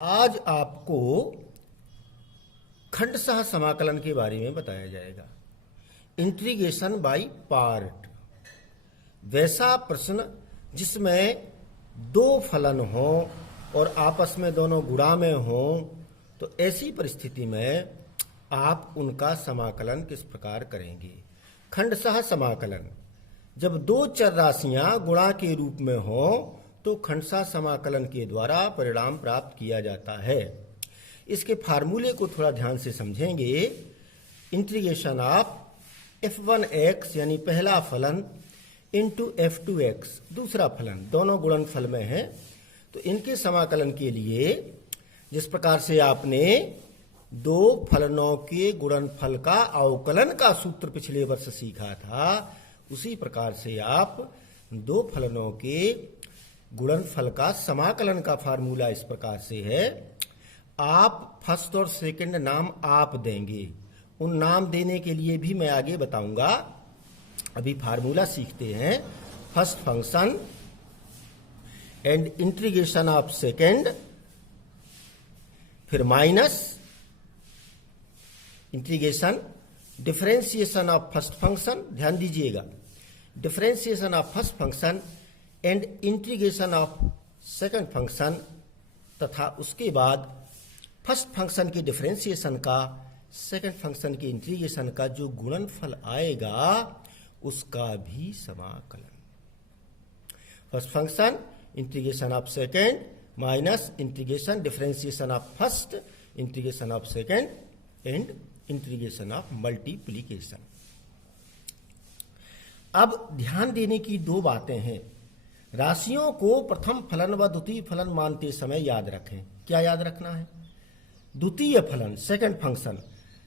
आज आपको खंडशः समाकलन के बारे में बताया जाएगा। इंटीग्रेशन बाय पार्ट, वैसा प्रश्न जिसमें दो फलन हो और आपस में दोनों गुणा में हो, तो ऐसी परिस्थिति में आप उनका समाकलन किस प्रकार करेंगे। खंडशः समाकलन, जब दो चर राशियां गुणा के रूप में हो तो खंडशः समाकलन के द्वारा परिणाम प्राप्त किया जाता है। इसके फार्मूले को थोड़ा ध्यान से समझेंगे। इंटीग्रेशन ऑफ f1x यानी पहला फलन इंटू f2x दूसरा फलन, दोनों गुणनफल में है, तो इनके समाकलन के लिए जिस प्रकार से आपने दो फलनों के गुणनफल का अवकलन का सूत्र पिछले वर्ष सीखा था, उसी प्रकार से आप दो फलनों के गुणनफल का समाकलन का फार्मूला इस प्रकार से है। आप फर्स्ट और सेकंड नाम आप देंगे, उन नाम देने के लिए भी मैं आगे बताऊंगा। अभी फार्मूला सीखते हैं। First function and integration of second, फिर minus integration differentiation of first function, ध्यान दीजिएगा, differentiation of first function and integration of second function, तथा उसके बाद फर्स्ट फंक्शन के डिफरेंशिएशन का सेकंड फंक्शन के इंटीग्रेशन का जो गुणनफल आएगा उसका भी समाकलन। First function integration of second minus integration differentiation of first integration of second and integration of multiplication. अब ध्यान देने की दो बातें हैं। राशियों को प्रथम फलन व द्वितीय फलन मानते समय याद रखें। क्या याद रखना है? द्वितीय फलन सेकंड फंक्शन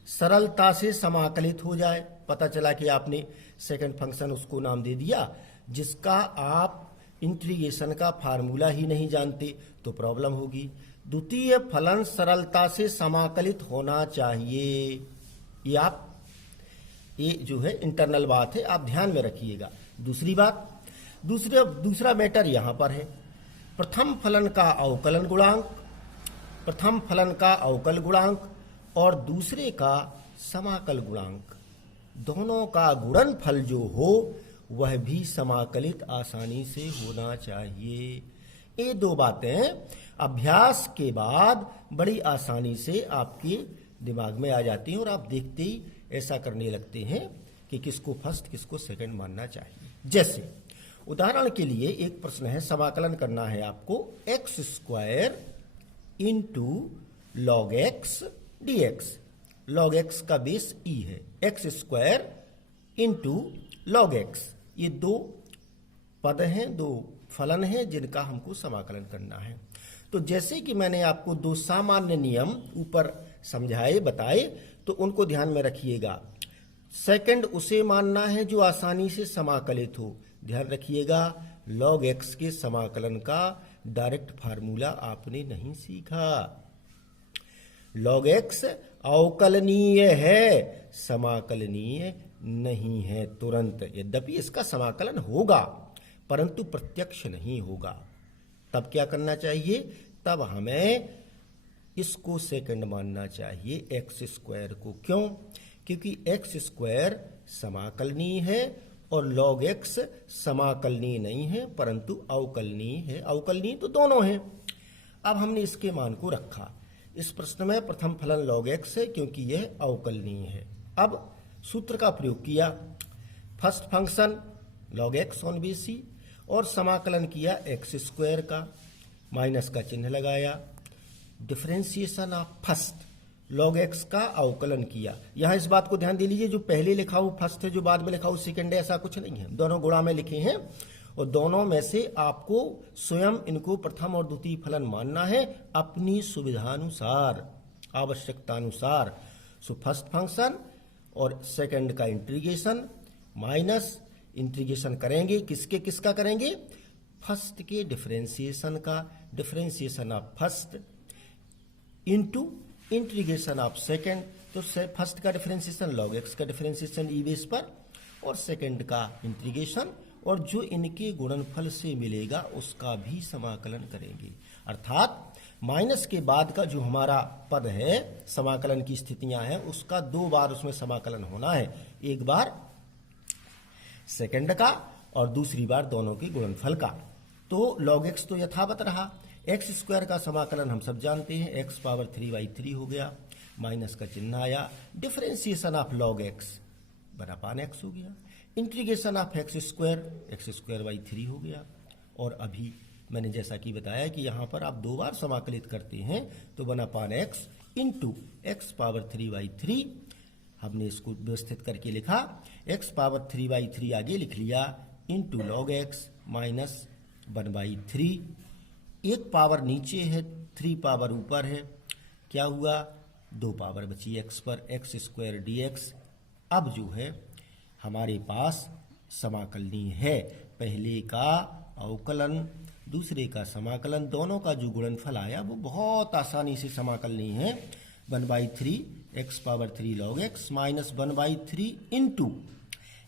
सरलता से समाकलित हो जाए। पता चला कि आपने सेकंड फंक्शन उसको नाम दे दिया जिसका आप इंटीग्रेशन का फार्मूला ही नहीं जानते, तो प्रॉब्लम होगी। द्वितीय फलन सरलता से समाकलित होना चाहिए। ये जो है इंटरनल बात है, आप ध्यान में रखिएगा। दूसरी बात, दूसरा मैटर यहां पर है। प्रथम फलन का अवकलन गुणांक, प्रथम फलन का अवकल गुणांक और दूसरे का समाकल गुणांक, दोनों का गुणनफल जो हो वह भी समाकलित आसानी से होना चाहिए। ये दो बातें अभ्यास के बाद बड़ी आसानी से आपके दिमाग में आ जाती हैं और आप देखते ही ऐसा करने लगते हैं कि किसको फर्स्ट किसको सेकंड मानना चाहिए। जैसे उदाहरण के लिए एक प्रश्न है, समाकलन करना है आपको x square into log x dx. Log x का बेस ई है, x square into log x, ये दो पद हैं, दो फलन हैं जिनका हमको समाकलन करना है। तो जैसे कि मैंने आपको दो सामान्य नियम ऊपर समझाए बताए, तो उनको ध्यान में रखिएगा। सेकंड उसे मानना है जो आसानी से समाकलित हो। ध्यान रखिएगा, लॉग एक्स के समाकलन का डायरेक्ट फार्मूला आपने नहीं सीखा। लॉग एक्स अवकलनीय है, समाकलनीय नहीं है तुरंत। यद्यपि इसका समाकलन होगा परंतु प्रत्यक्ष नहीं होगा। तब क्या करना चाहिए? तब हमें इसको सेकंड मानना चाहिए, एक्स स्क्वायर को। क्यों? क्योंकि एक्स स्क्वायर समाकलनीय है और लॉग एक्स समाकलनीय नहीं है परंतु अवकलनीय है। अवकलनीय तो दोनों हैं। अब हमने इसके मान को रखा। इस प्रश्न में प्रथम फलन लॉग एक्स है क्योंकि यह अवकलनीय है। अब सूत्र का प्रयोग किया, first function log x on b c, और समाकलन किया एक्स स्क्वायर का, माइनस का चिन्ह लगाया, differentiation of first log x का अवकलन किया। यहां इस बात को ध्यान दे लीजिए, जो पहले लिखा हो फर्स्ट है, जो बाद में लिखा हो सेकंड है, ऐसा कुछ नहीं है। दोनों गुणा में लिखे हैं और दोनों में से आपको स्वयं इनको प्रथम और द्वितीय फलन मानना है अपनी सुविधानुसार, आवश्यकतानुसार। सो फर्स्ट फंक्शन और सेकंड का इंटीग्रेशन माइनस इंटीग्रेशन करेंगे, किसका करेंगे? फर्स्ट के डिफरेंशिएशन का, differentiation of first into integration of second. तो फर्स्ट का डिफरेंशिएशन लॉग एक्स का डिफरेंशिएशन ई बेस पर, और सेकंड का इंटीग्रेशन, और जो इनके गुणनफल से मिलेगा उसका भी समाकलन करेंगे। अर्थात माइनस के बाद का जो हमारा पद है, समाकलन की स्थितियां हैं, उसका 2 बार उसमें समाकलन होना है, एक बार सेकंड का और दूसरी बार दोनों के गुणनफल का। तो log x तो यथावत रहा, एक्स स्क्वायर का समाकलन हम सब जानते हैं, एक्स पावर 3/3 हो गया, माइनस का चिन्ह आया, differentiation of log x बरापान x हो गया, integration of x square by 3 हो गया। और अभी मैंने जैसा कि बताया कि यहाँ पर आप 2 बार समाकलित करते हैं तो 1/x इंटू एक्स पावर 3/3, हमने इसको व्यवस्थित करके लिखा, x पावर 3/3 आगे लिख लिया, इंटू log x माइनस 1/3, एक पावर नीचे है, 3 पावर ऊपर है, क्या हुआ, 2 पावर बची x पर, एक्स स्क्वायर dx। अब जो है हमारे पास समाकलनीय है, पहले का अवकलन दूसरे का समाकलन, दोनों का जो गुणनफल आया वो बहुत आसानी से समाकलनीय है। 1/3 x power 3 log x minus 1/3 into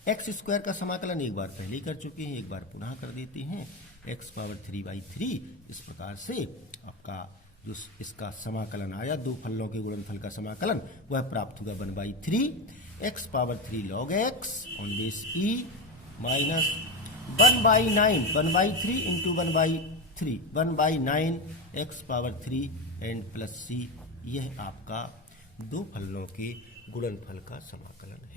x square का समाकलन एक बार पहले कर चुके हैं, एक बार पुनः कर देते हैं, एक्स पावर 3/3। इस प्रकार से आपका जो इसका समाकलन आया, 2 फलों के गुणनफल का समाकलन, वह प्राप्त हुआ 1/3 x power 3 log x on base e minus 1/9, 1/3 into 1/3, 1/9 x power 3 and plus c। यह आपका 2 फलों के गुणनफल का समाकलन है।